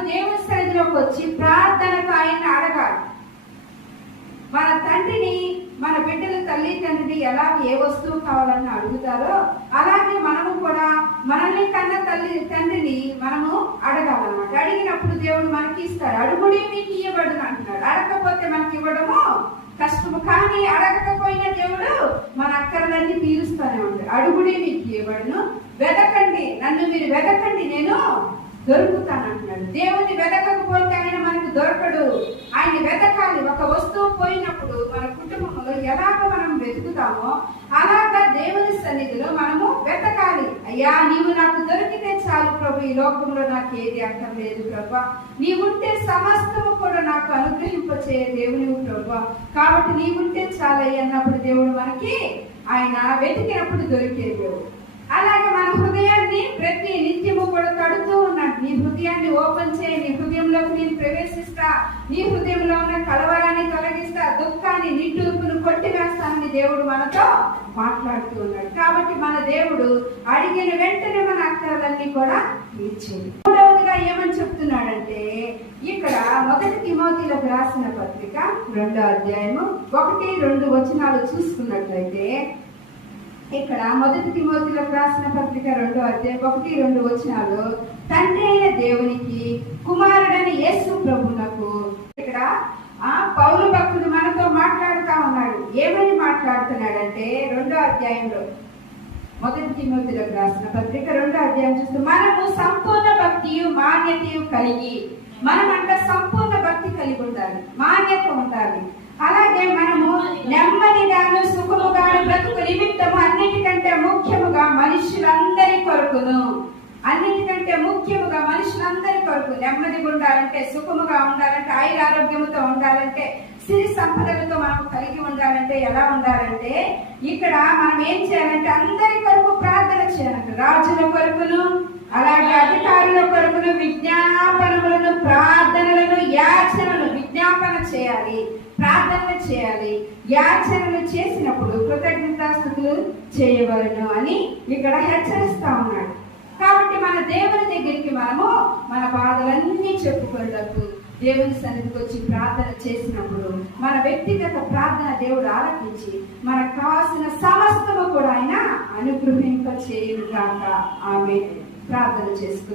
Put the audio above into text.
దేవుని సన్నిధిలోకి వచ్చి ప్రార్థనకు ఆయన అడగాలి. మన తండ్రిని మన బిడ్డల తల్లి తండ్రిని ఎలా ఏ వస్తువు కావాలని అడుగుతారో అలాగే మనము కూడా మనల్ని కన్న తల్లి తండ్రిని మనము అడగాలన్నమాట. అడిగినప్పుడు దేవుడు మనకి ఇస్తాడు అడుగుడి మీకు ఇవ్వబడును అంటున్నాడు. అడగకపోతే మనకి ఇవ్వడము కష్టము. కానీ అడగకపోయిన దేవుడు మన అక్కర్లన్నీ తీరుస్తానే ఉంటాడు. అడుగుడి మీకు ఇవ్వబడును. వెదకండి. నన్ను మీరు వెదకండి. నేను దొరుకుతాను అంటున్నాడు దేవుని వెతకకపోతే ఆయన మనకు దొరకడు. ఆయన వెతకాలి ఒక వస్తువు పోయినప్పుడు మన కుటుంబంలో ఎలాగ మనం వెతుకుతామో అలాగా దేవుని సన్నిధిలో మనము వెతకాలి. అయ్యా నీవు నాకు దొరికితే చాలు ప్రభు. ఈ లోకంలో నాకు ఏది అర్థం లేదు ప్రభు. నీవుంటే సమస్తము కూడా నాకు అనుగ్రహింపచే దేవుని ప్రభు. కాబట్టి నీవుంటే చాలయ్య అన్నప్పుడు దేవుడు మనకి ఆయన వెతికినప్పుడు దొరికే దేవుడు హృదయాన్ని ఓపెన్ చేయి నీ హృదయంలోకి నేను ప్రవేశిస్తా. నీ హృదయంలో ఉన్న కలవరాన్ని తొలగిస్తా. దుఃఖాన్ని నిట్టూర్పును కొట్టివేస్తానని దేవుడు మనతో మాట్లాడుతూ ఉన్నాడు. కాబట్టి మన దేవుడు అడిగిన వెంటనే మన అక్కర్లన్నీ కూడా తీర్చేది. మూడవదిగా ఏమని చెప్తున్నాడంటే ఇక్కడ మొదటి తిమోతిలకు రాసిన పత్రిక రెండో అధ్యాయము ఒకటి రెండు వచనాలు చూసుకున్నట్లయితే ఇక్కడ మొదటి తిమోతిలకు రాసిన పత్రిక రెండో అధ్యాయం ఒకటి రెండు వచ్చినాలు తండ్రి అయిన దేవునికి కుమారుడైన యేసు ప్రభునకు ఇక్కడ ఆ పౌరు భక్తుడు మనతో మాట్లాడుతా ఉన్నాడు. ఏమని మాట్లాడుతున్నాడంటే రెండో అధ్యాయంలో. మొదటి తిమోతిలకు రాసిన పత్రిక రెండో అధ్యాయం చూస్తూ మనము సంపూర్ణ భక్తియు మాన్యతయు కలిగి మనమంట సంపూర్ణ మనుషులందరి కొరకు నెమ్మదిగా ఉండాలంటే సుఖముగా ఉండాలంటే ఆయుర ఆరోగ్యముతో ఉండాలంటే సిరి సంపదలతో మనం కలిగి ఉండాలంటే ఎలా ఉండాలంటే ఇక్కడ మనం ఏం చేయాలంటే అందరి కొరకు ప్రార్థన చేయాలంటే రాజుల కొరకును అలాగే అధికారుల కొరకును విజ్ఞాపనములను ప్రార్థనలను యాచనలు విజ్ఞాపన చేయాలి ప్రార్థనలు చేయాలి. యాచనలు చేసినప్పుడు కృతజ్ఞతాస్థుతులు చేయవలను అని ఇక్కడ హెచ్చరిస్తా ఉన్నాడు. కాబట్టి మన దేవుని మన బాధలన్నీ చెప్పుకొనుటకు దేవుని సన్నిధికి వచ్చి ప్రార్థన చేసినప్పుడు మన వ్యక్తిగత ప్రార్థన దేవుడు ఆలకించి మనకు కావాల్సిన సమస్తము కూడా ఆయన అనుగ్రహింప చేయుగాక ఆమె ప్రార్థన చేసుకున్నాం